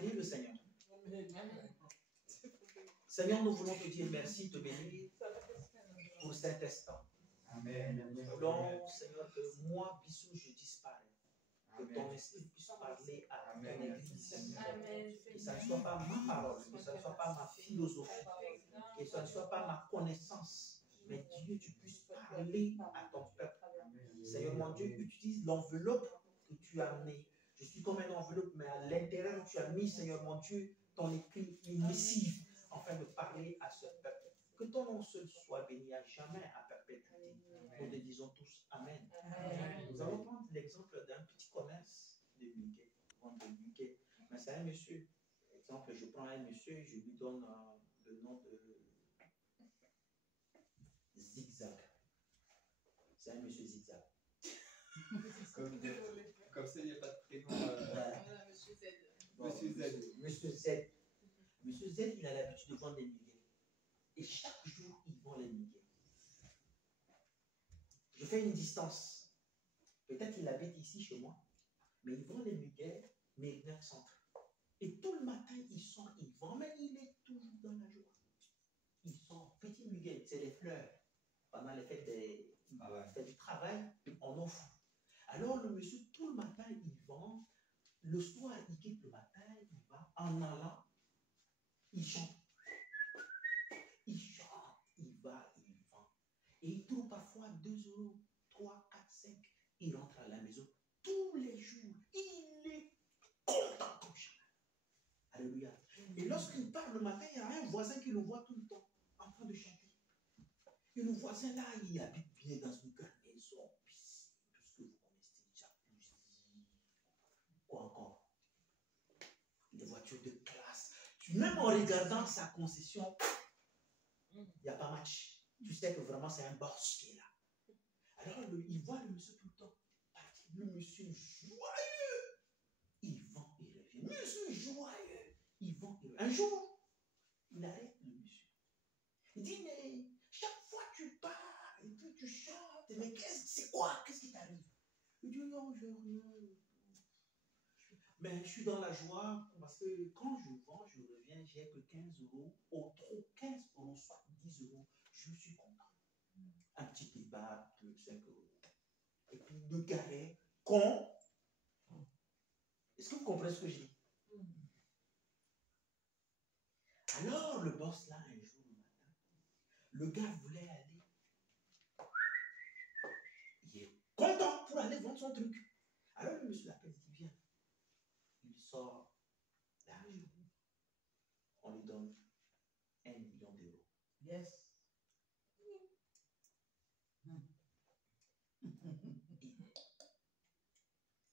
prier le Seigneur. Seigneur, nous voulons te dire merci, te bénir pour cet instant. Amen. Nous voulons, Seigneur, que moi, Bissou, je disparais. Que ton esprit puisse parler à ton église. Que ça ne soit pas ma parole, que ça ne soit pas ma philosophie, que ça ne soit pas ma connaissance, mais Dieu, tu puisses parler à ton peuple. Seigneur, mon Dieu, utilise l'enveloppe que tu as amenée. Je suis comme une enveloppe, mais à l'intérieur, tu as mis, Seigneur, mon Dieu, ton écrit, une missive, afin de parler à ce peuple. Que ton nom seul soit béni à jamais, à perpétuité. Nous te disons tous Amen. Amen. Nous allons prendre l'exemple d'un petit commerce de Mickey. Mais c'est un monsieur. Par exemple, je prends un monsieur et je lui donne le nom de Zigzag. C'est un monsieur Zigzag. Comme ça, il n'y a pas de prénom. Monsieur Z. Monsieur Z. Monsieur Z. Monsieur Z, il a l'habitude de vendre des muguets. Et chaque jour, il vend les muguets. Je fais une distance. Peut-être qu'il habite ici chez moi, mais il vend les muguets, mais il vient centre. Et tout le matin, il sort, il vend, mais il est toujours dans la joie. Il sort, petit muguet, c'est les fleurs. Pendant les fêtes du travail, on offre. Alors le monsieur, tout le matin, il vend. Le soir, il quitte le matin, il va. En allant, il chante. Il chante, il va, il vend. Et il trouve parfois 2 euros, 3, 4, 5. Il rentre à la maison tous les jours. Il est content comme jamais. Alléluia. Et lorsqu'il part le matin, il y a un voisin qui le voit tout le temps en train de chanter. Et le voisin là, il habite bien dans une grande maison, piscine, tout ce que vous connaissez, jacuzzi. Quoi encore? Des voitures de classe. Même en regardant sa concession, il n'y a pas match. Tu sais que vraiment c'est un boss qui est là. Alors il voit le monsieur tout le temps. Le monsieur joyeux. Il vend, il revient. Monsieur joyeux. Il vend, il revient. Un jour, il arrête le monsieur. Il dit, mais chaque fois tu pars et puis tu chantes, mais c'est quoi? Qu'est-ce qui t'arrive? Il dit, non, je rien. Mais je suis dans la joie parce que quand je vends, je reviens, j'ai que 15 euros, au trop 15 euros, soit 10 euros, je suis content. Un petit kebab de 5 euros. Et puis 2 carrés, con. Est-ce que vous comprenez ce que je dis? Alors le boss là, un jour le matin, le gars voulait aller. Il est content pour aller vendre son truc. Alors le monsieur l'appelle, il dit, viens. Il sort l'argent. On lui donne 1 million d'euros. Yes.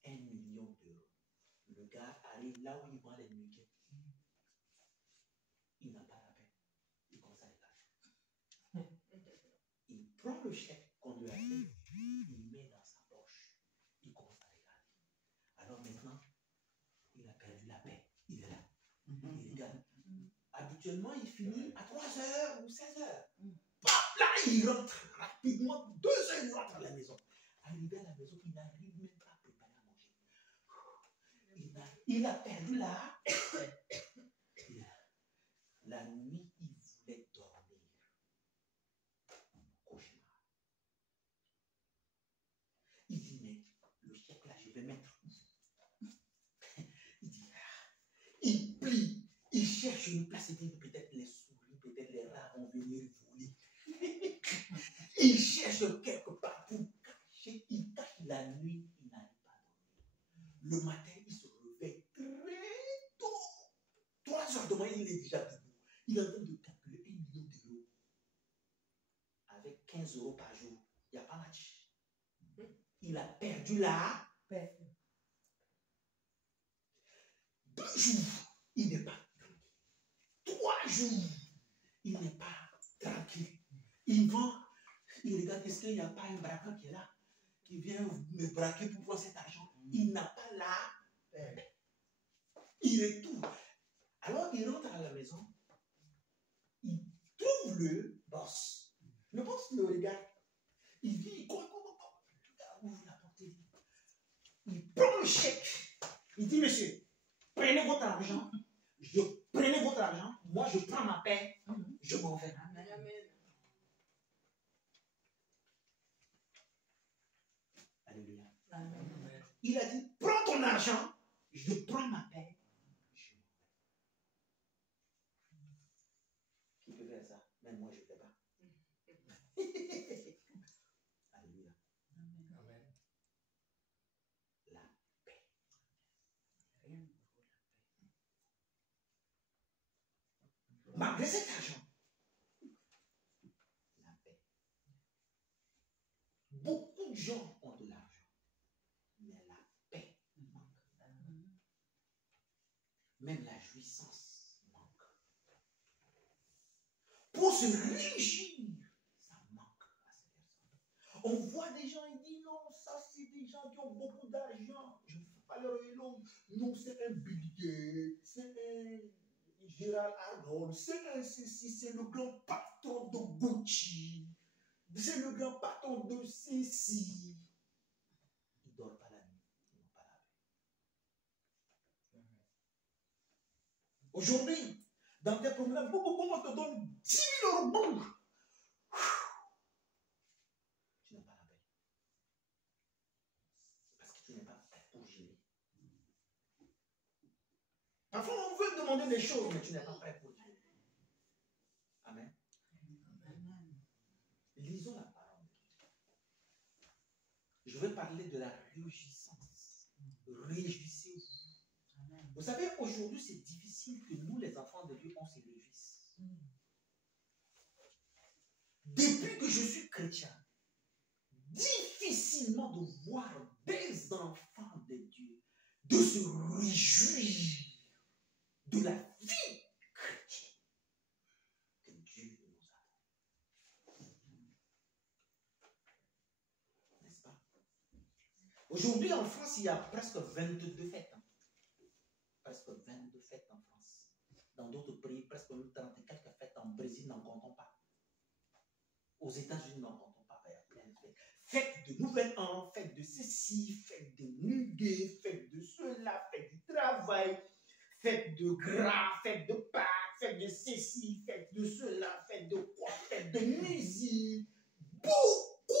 1 million d'euros. Le gars arrive là où il vend les muguets. Il n'a pas la peine. Il commence à regarder. Il prend le chèque qu'on lui a fait, il met dans sa poche. Il commence à regarder. Alors maintenant, il a perdu la paix. Il est là. Il regarde. Habituellement, il finit à 3h ou 16h. Là, il rentre rapidement. 2h, il rentre à la maison. Arrivé à la maison, il n'arrive même pas à préparer à manger. Il a perdu la nuit, il voulait dormir. Cauchemar. Il dit, mais le chèque là, je vais mettre où? Il dit, il plie, il cherche une place, il dit, peut-être les souris, peut-être les rats vont venir voler. Il cherche quelque part pour cacher, il cache la nuit, il n'arrive pas à dormir. Le matin, il se réveille très tôt. 3h de matin, il est déjà debout. Il est en train de calculer 1 million d'euros. Avec 15 euros par jour, il n'y a pas match. Il a perdu la paix. 2 jours, il n'est pas tranquille. 3 jours, il n'est pas tranquille. Il vend, il regarde, est-ce qu'il n'y a pas un braqueur qui est là, qui vient me braquer pour prendre cet argent? Il n'a pas la paix. Il est tout. Alors il rentre à la maison, il trouve le boss. Le boss le regarde. Il dit, quoi, ouvre la porte. Il prend le chèque. Il dit, monsieur, prenez votre argent, moi je prends ma paix, je m'en vais. Amen. Alléluia. Amen. Il a dit, prends ton argent, je prends ma paix. Qui peut faire ça? Même moi, je ne fais pas. Alléluia. Amen. La paix. Malgré cet argent, la paix. Beaucoup de gens ont de l'argent, mais la paix manque. Même la jouissance manque. Pour se réjouir, ça manque à ces personnes. On voit des gens, ils disent non, ça c'est des gens qui ont beaucoup d'argent. Je ne fais pas leur éloge. Non, c'est un Bill Gates, c'est un Gérald Arnold, c'est un ceci, c'est le grand patron de Gucci, c'est le grand patron de ceci. Ils ne dorment pas la nuit, ils n'ont pas la paix. Aujourd'hui, dans tes problèmes, on te donne 10 000 euros, boum. Tu n'as pas la paix. Parce que tu n'es pas prêt pour gérer. Parfois, on veut demander des choses, mais tu n'es pas prêt pour gérer. Amen. Lisons la parole. Je vais parler de la réjouissance. Réjouissez-vous. Vous savez, aujourd'hui, c'est difficile que nous, les enfants de Dieu, on se réjouisse. Depuis que je suis chrétien, difficilement de voir des enfants de Dieu de se réjouir de la vie chrétienne que Dieu nous a. N'est-ce pas? Aujourd'hui, en France, il y a presque 22 fêtes. Presque 22 fêtes en France. Dans d'autres pays, presque 30 et quelques fêtes. En Brésil, n'en comptons pas. Aux États-Unis, n'en comptons pas. Il y a plein de fêtes. Fête de Nouvel An, fête de ceci, fête de muguet, fête de cela, fête du travail, fête de gras, fête de Pâques, fête de ceci, fête de cela, fête de quoi, fête de musique. Beaucoup.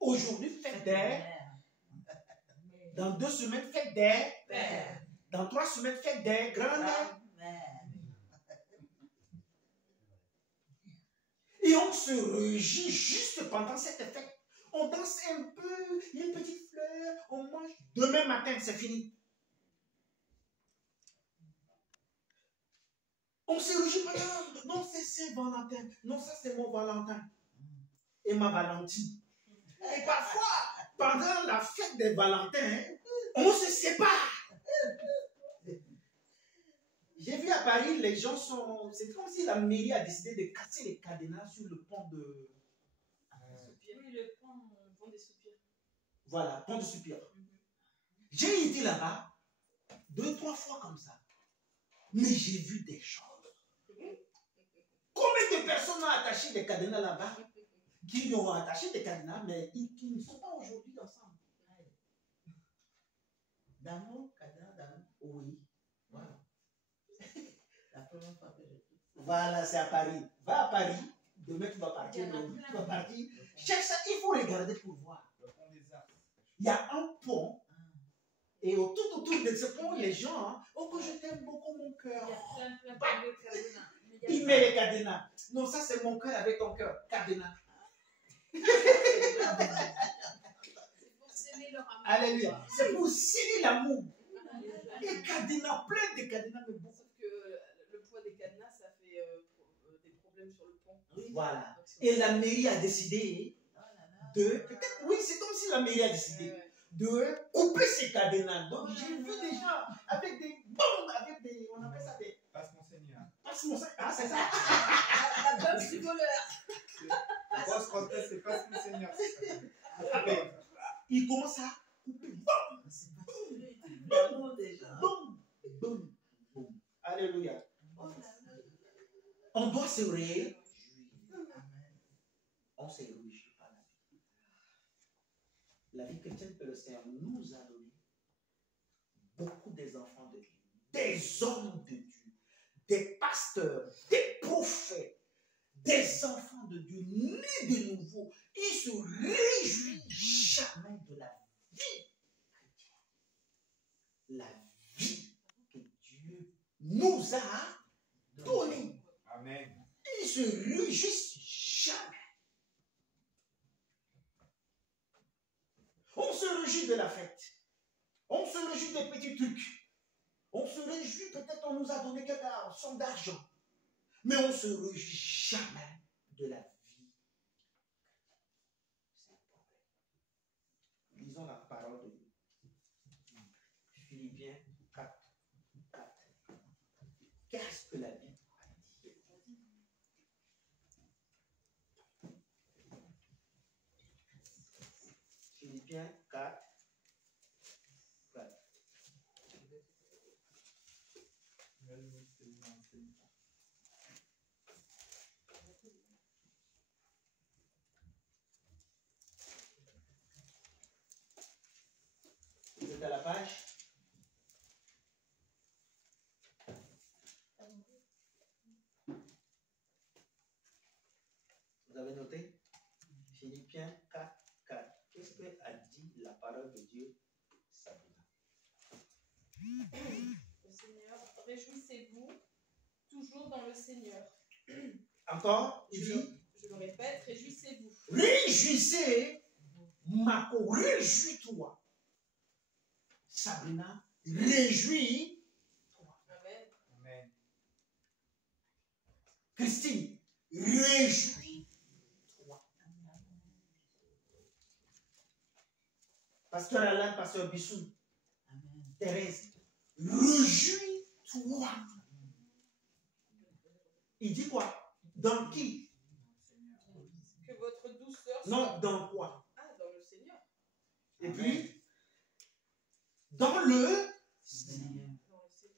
Aujourd'hui, fête des. Dans 2 semaines, fête des. Dans 3 semaines, fête des grands. Et on se réjouit juste pendant cette fête. On danse un peu, il y a une petite fleur, on mange. Demain matin, c'est fini. On se réjouit pas. Non, c'est Saint-Valentin. Non, ça c'est mon Valentin. Et ma Valentine. Et parfois, pendant la fête des Valentins, on se sépare. J'ai vu à Paris, les gens sont... C'est comme si la mairie a décidé de casser les cadenas sur le pont de... Oui, le pont des soupirs. Voilà, pont de Soupir. J'ai été là-bas 2-3 fois comme ça. Mais j'ai vu des choses. Combien de personnes ont attaché des cadenas là-bas? Qui ont attaché des cadenas, mais qui ne sont pas aujourd'hui ensemble. D'amour, cadenas, d'amour. Oui. Voilà. La première fois que je touche. Voilà, c'est à Paris. Va à Paris. Demain, tu vas partir. Tu vas partir. Cherche ça, il faut regarder pour voir. Le pont des arts. Il y a un pont. Et tout autour de ce pont, les gens, hein, oh, que je t'aime beaucoup, mon Il y cœur. a plein de cadenas. Il met les cadenas. Non, ça, c'est mon cœur avec ton cœur. Cadenas. C'est pour sceller leur amour. Alléluia. C'est pour sceller l'amour. Et cadenas, plein de cadenas. Mais bon. Sauf que le poids des cadenas, ça fait des problèmes sur le pont. Voilà. Et la mairie a décidé de... Peut-être, oui, c'est comme si la mairie a décidé de couper ces cadenas. Donc, j'ai vu des gens avec des bombes, avec des... On appelle ça des... Passe Monseigneur. Ah, c'est ça. La bombe du voleur. La grosse grosse, c'est Passe Monseigneur. Il commence à couper. Boum, C'est pas l'amour des gens. boum, boum, boum. Alléluia. Oh là là. On doit se réjouir. Amen. On se réjouit par la vie. La vie chrétienne que le Seigneur nous a donnée, beaucoup des enfants des hommes de Dieu, des pasteurs, des prophètes, des enfants de Dieu, nés de nouveau, ils se réjouissent jamais de la vie chrétienne. La vie que Dieu nous a donnée. Amen. Ils se réjouissent jamais. On se réjouit de la fête. On se réjouit des petits trucs. On se réjouit, peut-être on nous a donné quelques sommes d'argent. Mais on ne se réjouit jamais de la vie. C'est un problème. Lisons la parole de Dieu. Philippiens 4, 4. Qu'est-ce que la Bible a dit? Philippiens 4, 4. Vous êtes à la page? Vous avez noté? Philippiens 4, 4. Qu'est-ce que a dit la parole de Dieu, Sabrina? Le Seigneur, réjouissez-vous toujours dans le Seigneur. Encore, il dit, Je le répète, réjouissez-vous. réjouissez, Marco, réjouis-toi. Sabrina, réjouis-toi. Amen. Amen. Christine, réjouis-toi. Pasteur Alain, Pasteur Bissou, Thérèse, réjouis-toi. Il dit quoi? Dans qui? Que votre douceur soit... Non, dans quoi? Ah, dans le Seigneur. Et puis, dans le Seigneur. Dans le Seigneur.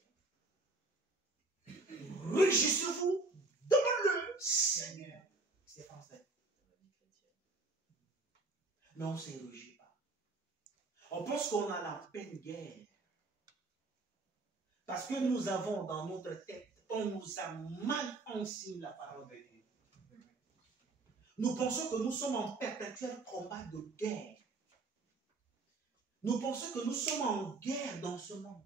réjouissez-vous dans le Seigneur. C'est français. Dans la vie chrétienne. Mais on ne se réjouit pas. On pense qu'on a la peine guerre. Parce que nous avons dans notre tête, on nous a mal enseigné la parole de Dieu. Nous pensons que nous sommes en perpétuel combat de guerre. Nous pensons que nous sommes en guerre dans ce monde.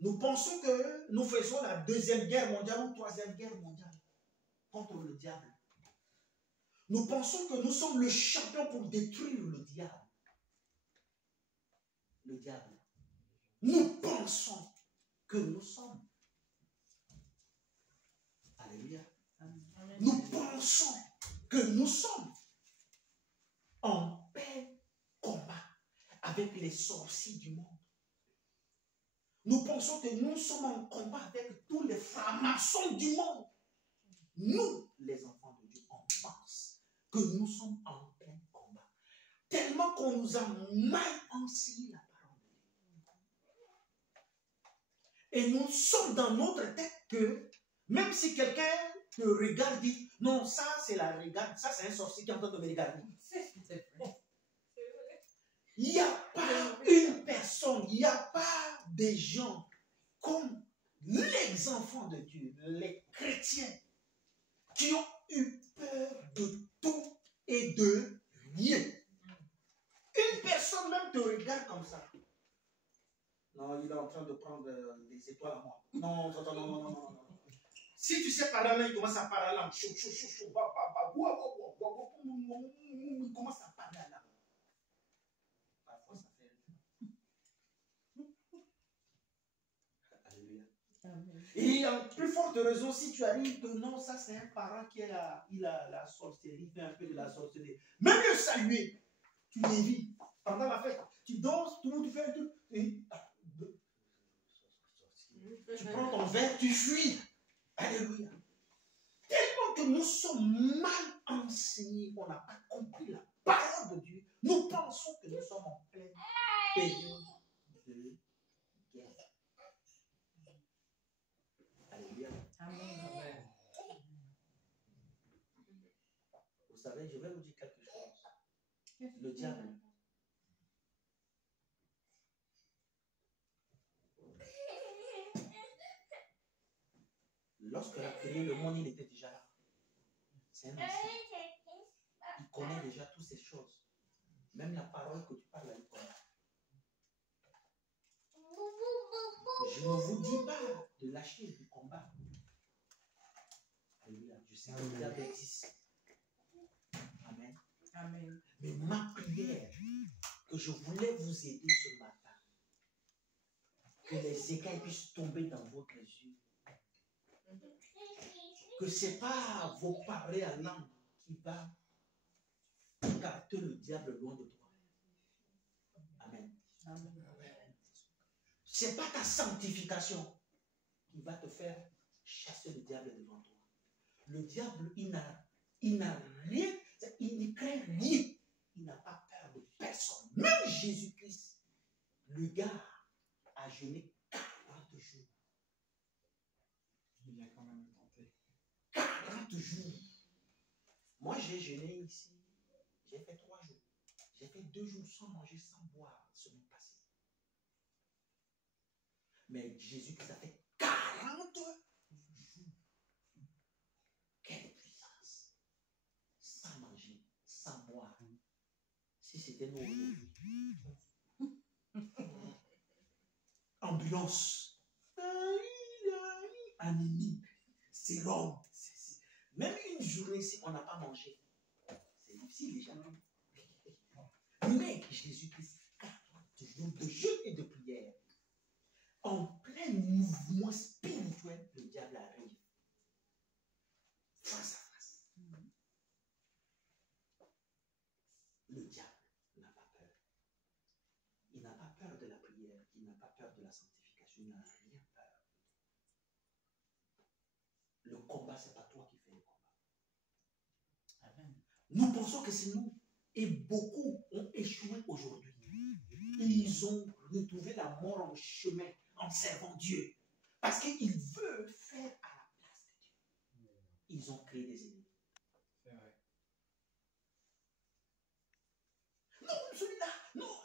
Nous pensons que nous faisons la deuxième guerre mondiale ou troisième guerre mondiale contre le diable. Nous pensons que nous sommes le champion pour détruire le diable. Le diable. Nous pensons que nous sommes. Alléluia. Amen. Nous pensons que nous sommes en paix combat avec les sorciers du monde. Nous pensons que nous sommes en combat avec tous les francs-maçons du monde. Nous, les enfants de Dieu, on pense que nous sommes en plein combat. Tellement qu'on nous a mal enseigné la parole de Dieu. Et nous sommes dans notre tête que, même si quelqu'un te regarde, dit, non, ça c'est la regarde, ça c'est un sorcier qui est en train de me regarder. Il n'y a pas une personne, il n'y a pas des gens comme les enfants de Dieu, les chrétiens, qui ont eu peur de tout et de rien. Une personne même te regarde comme ça. Non, il est en train de prendre des étoiles à moi. Non, non, non, non, non, non, non. Si tu sais parler là, il commence à parler là. Il commence à parler là. Parfois, ça fait. Alléluia. Et en plus forte raison, si tu arrives que non, ça c'est un parent qui a, il a la sorcellerie, fait un peu de la sorcellerie. Même le saluer, tu l'évites. Pendant la fête, tu danses, tout le monde fait un truc. Tu prends ton verre, tu fuis. Alléluia. Tellement que nous sommes mal enseignés, on n'a pas compris la parole de Dieu. Nous pensons que nous sommes en pleine période de guerre. Alléluia. Amen. Vous savez, je vais vous dire quelque chose. Le diable, Lorsqu'elle a créé le monde, il était déjà là. C'est un ancien. Il connaît déjà toutes ces choses. Même la parole que tu parles, là, il connaît. Je ne vous dis pas de lâcher du combat. Alléluia. Je sais que le diable existe. Amen. Amen. Mais ma prière, que je voulais vous aider ce matin, que les écailles puissent tomber dans votre yeux. Que ce n'est pas vos paroles à langue qui va écarter le diable loin de toi. Amen. Ce n'est pas ta sanctification qui va te faire chasser le diable devant toi. Le diable, il n'a rien, il ne craint rien. Il n'a pas peur de personne. Même Jésus-Christ, le gars a jeûné 40 jours. Il vient quand même le tenter. 40 jours. Moi, j'ai jeûné ici. J'ai fait 3 jours. J'ai fait 2 jours sans manger, sans boire, la semaine passée. Mais Jésus-Christ a fait 40 jours. Quelle puissance. Sans manger, sans boire. Si c'était nous aujourd'hui. Ambulance. Anémie. Sérum. Même une journée, si on n'a pas mangé, c'est difficile déjà. Mais Jésus-Christ, 40 jours de jeûne et de prière, en plein mouvement spirituel, le diable arrive. Face à face. Le diable n'a pas peur. Il n'a pas peur de la prière, il n'a pas peur de la sanctification, il n'a rien peur. Le combat, ce n'est pas toi qui fais le combat. Amen. Nous pensons que c'est nous. Et beaucoup ont échoué aujourd'hui. Ils ont retrouvé la mort en chemin en servant Dieu. Parce qu'ils veulent faire à la place de Dieu. Ils ont créé des ennemis. C'est vrai. Non, celui-là, non,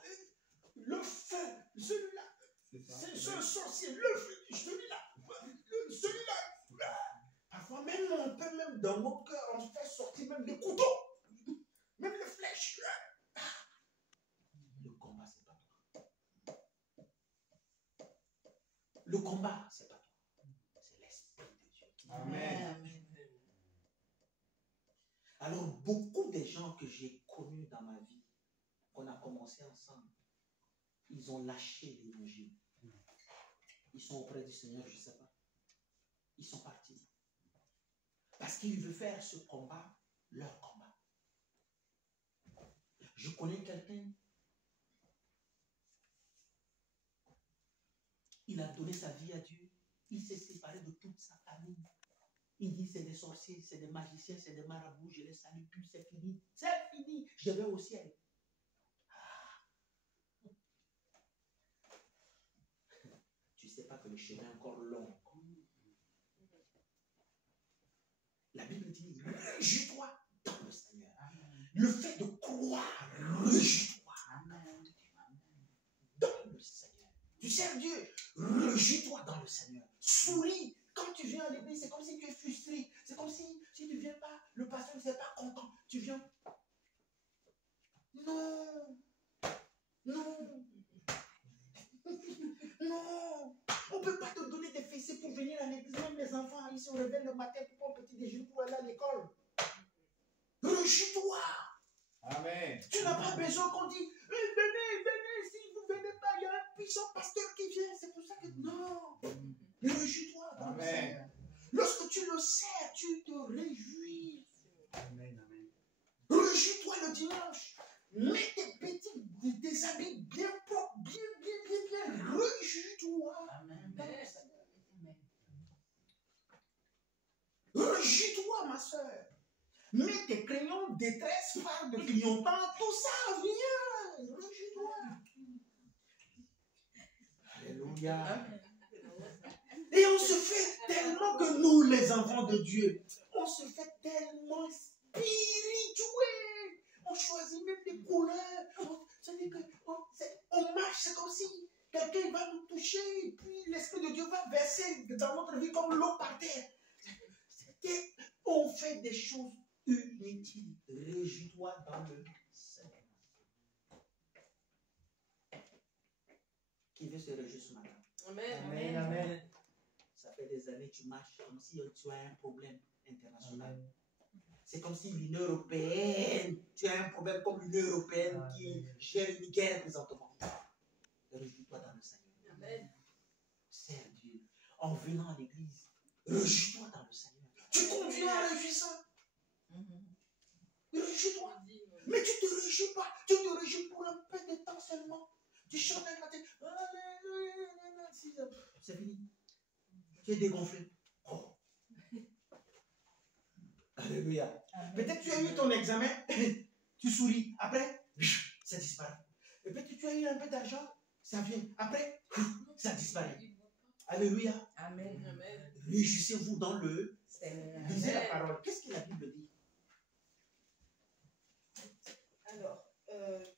le feu, celui-là, C'est c'est ça. ce sorcier, le feu, celui-là, celui-là. Parfois même, on peut même dans notre cœur, on se fait sortir même les couteaux, même les flèches. Le combat, c'est pas toi. Le combat, c'est pas toi. C'est l'Esprit de Dieu. Amen. Alors, beaucoup des gens que j'ai connus dans ma vie, qu'on a commencé ensemble, ils ont lâché l'évangile. Ils sont auprès du Seigneur, je ne sais pas. Ils sont partis. Parce qu'ils veulent faire ce combat, leur combat. Je connais quelqu'un, il a donné sa vie à Dieu, il s'est séparé de toute sa famille. Il dit c'est des sorciers, c'est des magiciens, c'est des marabouts, je les salue plus, c'est fini. C'est fini, je vais au ciel. Tu ne sais pas que le chemin est encore long. La Bible dit, réjouis-toi dans le Seigneur. Le fait de croire, réjouis-toi dans le Seigneur. Tu sers Dieu, réjouis-toi dans le Seigneur. Souris. Quand tu viens à l'église, c'est comme si tu es frustré. C'est comme si tu ne viens pas, le pasteur ne s'est pas content. Tu viens. Non. Non. Non. On ne peut pas te donner des fessées pour venir à l'église. Même les enfants, ils se réveillent le matin pour prendre un petit déjeuner pour aller à l'école. Réjouis-toi. Amen. Tu n'as pas besoin qu'on dise venez, venez. Si vous ne venez pas, il y a un puissant pasteur qui vient. C'est pour ça que. Non. Réjouis-toi dans le Seigneur. Lorsque tu le sers, tu te réjouis. Amen. Amen. Réjouis-toi le dimanche. Mets tes habits bien propres, bien. Réjouis-toi. Amen. Dans le Seigneur. Réjouis-toi, ma soeur. Mets tes crayons de détresse, fards de clignotant, tout ça, viens. Réjouis-toi. Alléluia. Et on se fait tellement que nous, les enfants de Dieu, on se fait tellement spirituel. On choisit même les couleurs. C'est-à-dire qu'on marche, c'est comme si quelqu'un va nous toucher et puis l'Esprit de Dieu va verser dans notre vie comme l'eau par terre. On fait des choses inutiles. Réjouis-toi dans le Seigneur. Qui veut se réjouir ce matin? Amen. Amen. Amen. Ça fait des années que tu marches comme si tu as un problème international. C'est comme si l'Union européenne, tu as un problème comme l'Union européenne qui gère une guerre présentement. Réjouis-toi dans le Seigneur. Amen. Sers Dieu. En venant à l'église, réjouis-toi dans le Seigneur. Tu conduis en réjouissant. Réjouis-toi. Mais tu ne te réjouis pas. Tu te réjouis pour un peu de temps seulement. Tu chantes un cantique. C'est fini. Tu es dégonflé. Oh. Alléluia. Peut-être tu as eu ton examen, tu souris. Après, ça disparaît. Et peut-être tu as eu un peu d'argent, ça vient. Après, ça disparaît. Alléluia. Amen. Amen. Réjouissez-vous dans le... Seigneur. Lisez la parole. Qu'est-ce que la Bible dit? Alors,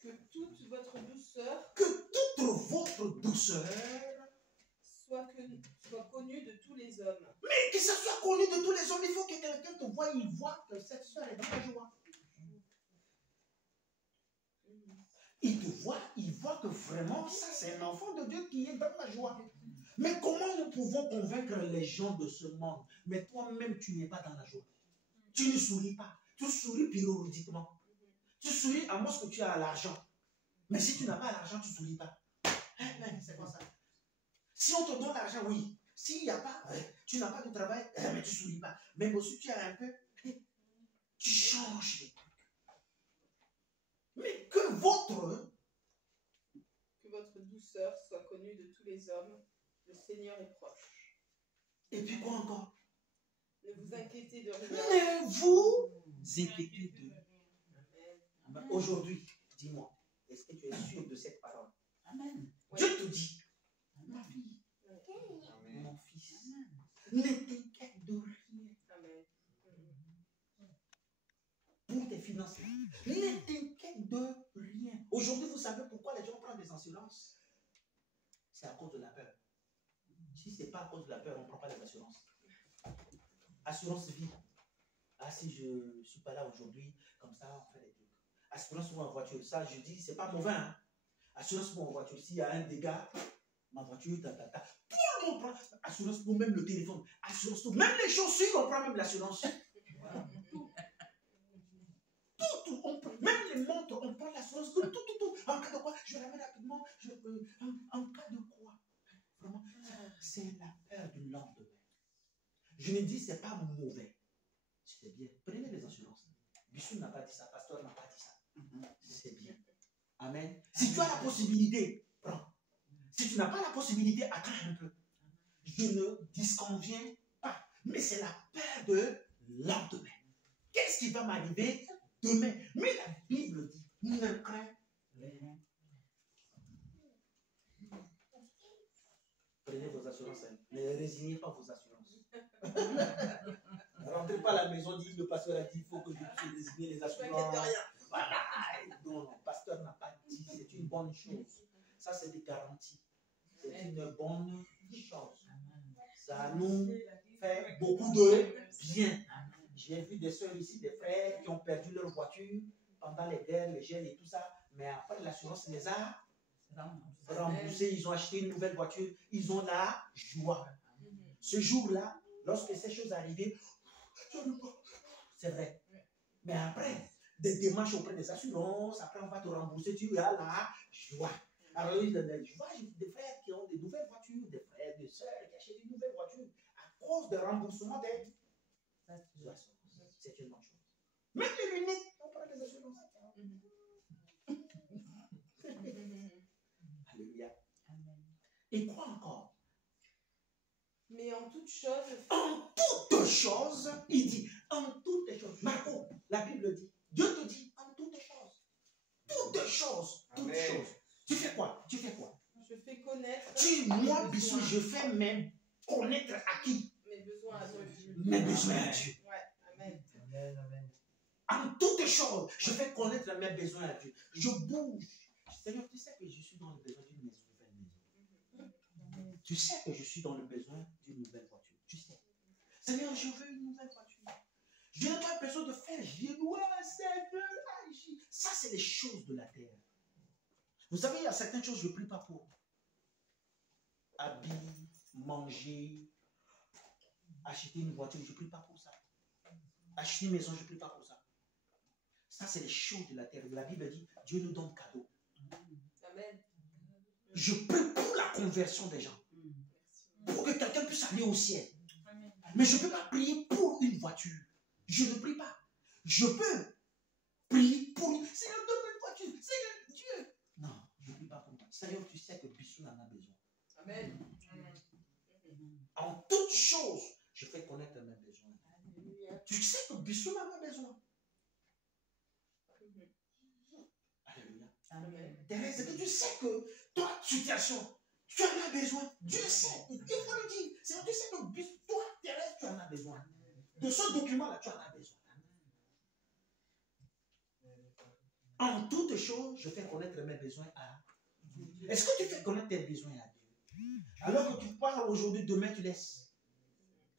que toute votre douceur Que toute votre douceur, soit connue de tous les hommes. mais que ça soit connu de tous les hommes, il faut que quelqu'un te voie, il voit que cette soeur est dans la joie. Il te voit, il voit que vraiment, ça c'est un enfant de Dieu qui est dans la joie. Mais comment nous pouvons convaincre les gens de ce monde? Mais toi-même, tu n'es pas dans la joie. Tu ne souris pas. Tu souris périodiquement. Tu souris à moins que tu as l'argent. Mais si tu n'as pas l'argent, tu ne souris pas. C'est quoi ça? Si on te donne l'argent, oui. S'il n'y a pas, tu n'as pas de travail, mais tu ne souris pas. Même aussi, tu as un peu, tu changes les trucs. Mais que votre douceur soit connue de tous les hommes. Le Seigneur est proche. et puis quoi encore? Ne vous inquiétez de rien. Ne vous inquiétez de. Amen. Aujourd'hui, dis-moi, est-ce que tu es sûr de cette parole? Amen. Dieu te dit, ma fille, Amen. mon fils, ne t'inquiète de rien Amen. pour tes finances. Ne t'inquiète de rien. Aujourd'hui, vous savez pourquoi les gens prennent des assurances? C'est à cause de la peur. Si ce n'est pas à cause de la peur, on ne prend pas les assurances. Assurance vie. Ah, si je ne suis pas là aujourd'hui, comme ça, on fait des trucs. Assurance pour ma voiture. Ça, je dis, c'est pas mauvais. Hein? Assurance pour ma voiture. S'il y a un dégât, ma voiture, tout le monde prend. Assurance pour même le téléphone. Assurance pour même les chaussures, on prend même l'assurance. Tout. Même les montres, on prend l'assurance. Tout. En cas de quoi, je ramène rapidement. En cas de quoi. Vraiment, c'est la peur du lendemain. Je ne dis c'est pas mauvais. C'est bien. Prenez les assurances. Bissou n'a pas dit ça. Pasteur n'a pas dit ça. C'est bien. Amen. Si tu as la possibilité, prends. Si tu n'as pas la possibilité, attends un peu. Je ne disconviens pas. Mais c'est la peur de lendemain. Qu'est-ce qui va m'arriver demain? Mais la Bible dit, ne crains rien. Prenez vos assurances. Ne résignez pas vos assurances. Ne rentrez pas à la maison, dit le pasteur a dit, il faut que je puisse désigner les Je m'inquiète de assurances. rien. Voilà. Non, le pasteur n'a pas dit, c'est une bonne chose. Ça, c'est des garanties. C'est une bonne chose. Ça nous fait beaucoup de bien. J'ai vu des soeurs ici, des frères qui ont perdu leur voiture pendant les guerres, les gels et tout ça. Mais après, l'assurance les a remboursés. Ils ont acheté une nouvelle voiture. Ils ont la joie. Ce jour-là, lorsque ces choses arrivaient, c'est vrai. Mais après, des démarches auprès des assurances, après on va te rembourser, tu as la joie. Alors, je vois des frères qui ont des nouvelles voitures, des frères, des sœurs qui achètent une nouvelle voiture à cause des remboursements des assurances. C'est une bonne chose. Même les lunettes, on prend des assurances. Alléluia. Et quoi encore? Mais en toute chose, En toutes choses, il dit, en toutes choses. Marco, la Bible dit, Dieu te dit, en toutes choses. Toutes choses. Toutes Amen. choses. Tu fais quoi? Tu fais quoi? je fais connaître Moi, Bissou, je fais même connaître à qui? mes besoins à Dieu. Mes besoins à Dieu. Ouais, amen. Amen. Amen. En toutes choses, je fais connaître mes besoins à Dieu. Je bouge. Seigneur, tu sais que je suis dans le besoin d'une nouvelle maison. Tu sais que je suis dans le besoin d'une nouvelle voiture. Tu sais. Seigneur, je veux une nouvelle voiture. Je n'ai pas besoin de faire génois, Seigneur, agis. Ça, c'est les choses de la terre. Vous savez, il y a certaines choses que je ne prie pas pour. Habits, manger, acheter une voiture, je ne prie pas pour ça. Acheter une maison, je ne prie pas pour ça. Ça, c'est les choses de la terre. La Bible dit, Dieu nous donne cadeau. Amen. Je prie pour la conversion des gens. Pour que quelqu'un puisse aller au ciel. Mais je ne peux pas prier pour une voiture. Je ne prie pas. Je peux prier pour... Seigneur, donne-moi une voiture. Seigneur, Dieu. Non, je ne prie pas pour toi. Seigneur, tu sais que Bissou en a besoin. Amen. En toutes choses, je fais connaître mes besoins. Tu sais que Bissou en a besoin. Alléluia. Amen. Thérèse, est-ce que tu sais que toi, situation, tu en as besoin? Dieu sait. Il faut le dire. Seigneur, tu sais que toi, Thérèse, tu en as besoin. De ce document-là, tu en as besoin. En toutes choses, je fais connaître mes besoins à Dieu. Est-ce que tu fais connaître tes besoins à Dieu? Alors que tu parles aujourd'hui, demain, tu laisses.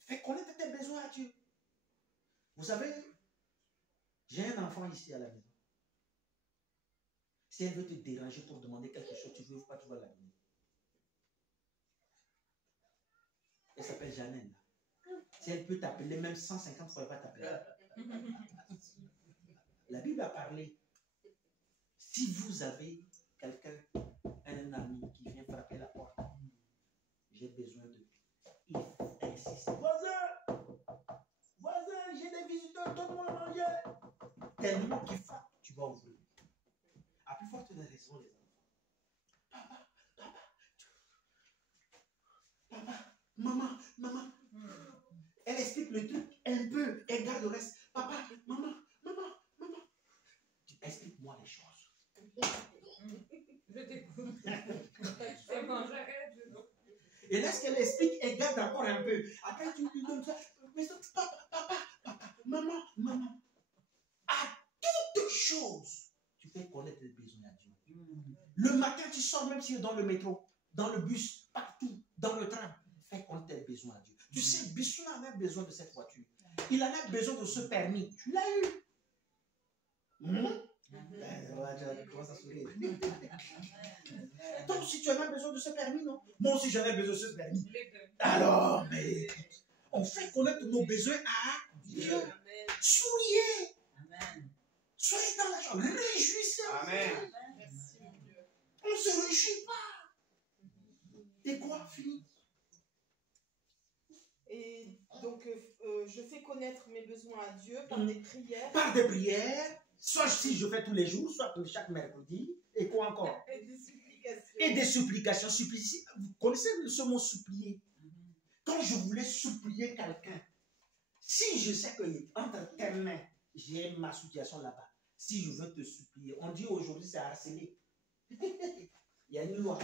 Fais connaître tes besoins à Dieu. Vous savez, j'ai un enfant ici à la maison. Si elle veut te déranger pour demander quelque chose, tu ne veux pas, tu vas la donner. Elle s'appelle Janelle. Si elle peut t'appeler même 150 fois, elle va t'appeler. La Bible a parlé. Si vous avez quelqu'un, un ami qui vient frapper la porte, j'ai besoin d'eux. Il insiste. Voisin, j'ai des visiteurs, donne-moi à manger. Tellement qu'il frappe, tu vas ouvrir. À plus forte raison, les enfants. Papa, maman. Elle explique le truc un peu, elle garde le reste. Papa, maman. Explique-moi les choses. Je t'écoute. C'est bon, j'arrête. Et lorsqu'elle explique, elle garde encore un peu. Après, tu lui donnes ça. Mais ça, papa, maman. À toutes choses, tu fais connaître les besoins à Dieu. Le matin, tu sors, même si tu es dans le métro, dans le bus, partout, dans le train, fais connaître tes besoins à Dieu. Tu sais, Bissou en a besoin de cette voiture. Il en a besoin de ce permis. Tu l'as eu. Tu commences à sourire. Donc, si tu en as besoin de ce permis, non? Moi aussi, j'en ai besoin de ce permis. Alors, mais on fait connaître nos besoins à Dieu. Amen. Souriez. Amen. Soyez dans la joie. Réjouissez-vous. Amen. Merci, mon Dieu. On ne se réjouit pas. Et quoi, fini? Et donc, je fais connaître mes besoins à Dieu par des prières Par des prières, soit si je fais tous les jours, soit chaque mercredi. Et quoi encore? et des supplications. Et des supplications. Vous connaissez ce mot supplier? Quand je voulais supplier quelqu'un, si je sais que entre tes mains, j'ai ma situation là-bas, si je veux te supplier, on dit aujourd'hui c'est harceler. Il y a une loi.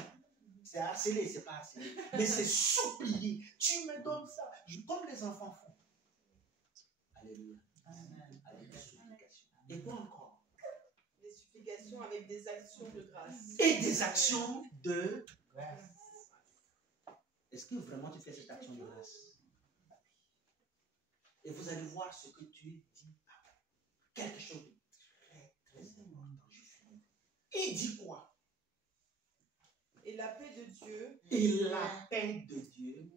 C'est harceler, c'est pas harceler. Mais c'est supplier. Tu me donnes ça. Comme les enfants font. Alléluia. Amen. Avec des supplications. Et quoi encore? Des supplications avec des actions de grâce. Et des actions de grâce. Est-ce que vraiment tu fais cette action de grâce? Et vous allez voir ce que tu dis. Quelque chose de très, très important. Je finis. Il dit quoi? Et la paix de Dieu, Et la paix de Dieu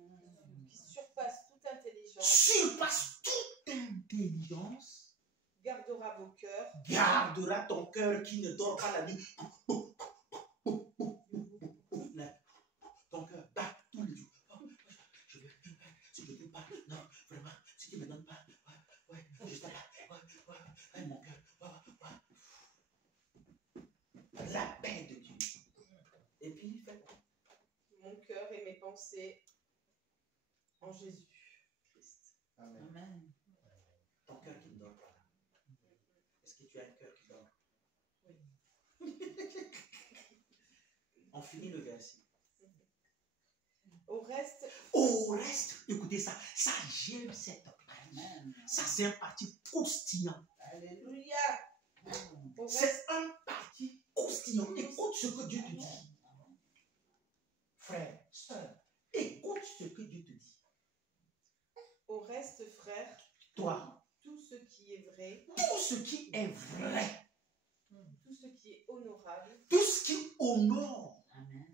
qui surpasse toute intelligence, surpasse toute intelligence, gardera vos cœurs gardera ton cœur qui ne dort pas la nuit. Ton cœur bat tous les jours. Je veux, si je ne veux pas, non, vraiment, si tu ne me donnes pas, je sais pas, mon cœur, la paix de Dieu. Et puis, fais quoi? mon cœur et mes pensées en Jésus Christ. Amen. Ton cœur qui ne dort pas. Est-ce que tu as un cœur qui dort? Oui. On finit le verset. Au reste, Écoutez ça. Ça, j'aime cette partie. Amen. Ça, c'est un parti croustillant. Alléluia. au reste, C'est un parti croustillant. Écoute ce que Dieu te dit. Frère, soeur, écoute ce que Dieu te dit. au reste, frères, Toi, tous ce qui est vrai, tout ce qui est vrai, tout ce qui est honorable, tout ce qui honore, Amen.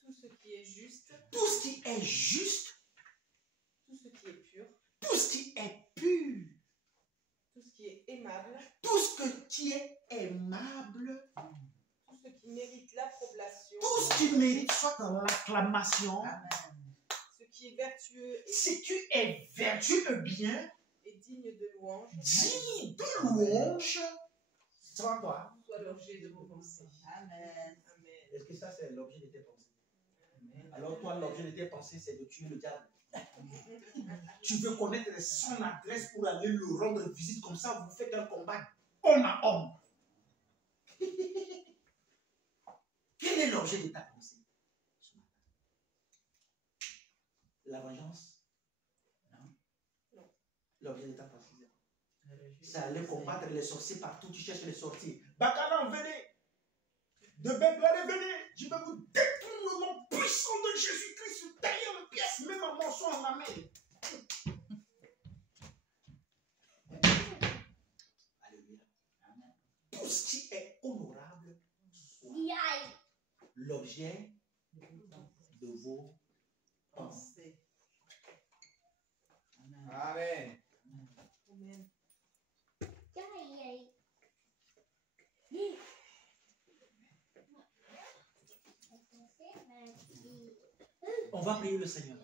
tout ce qui est juste, tout ce qui est juste, tout ce qui est pur, tout ce qui est pur, tout ce qui est aimable, tout ce qui est aimable, tout ce qui mérite l'approbation, tout ce qui mérite soit l'acclamation, Amen. ce qui est vertueux ce qui est vertueux bien, et digne de louange, digne de louange, soit toi. soit l'objet de vos pensées. Amen. Amen. Est-ce que ça, c'est l'objet de tes pensées? Amen. Alors toi, l'objet de tes pensées, c'est de tuer le diable. Tu veux connaître son adresse pour aller le rendre visite, comme ça, vous faites un combat homme à homme. Quel est l'objet de ta pensée ce matin? La vengeance? Non. Non. L'objet de ta pensée, C'est c'est aller combattre les sorciers partout, tu cherches les sorciers. Bakalan, venez! De Benguelé, venez! Je vais vous détruire le nom puissant de Jésus-Christ, tailler en pièces, même en morceaux en lamelles. Alléluia. Amen. Tout ce qui est honorable soit l'objet de vos pensées. Amen. Amen. Amen. On va prier le Seigneur.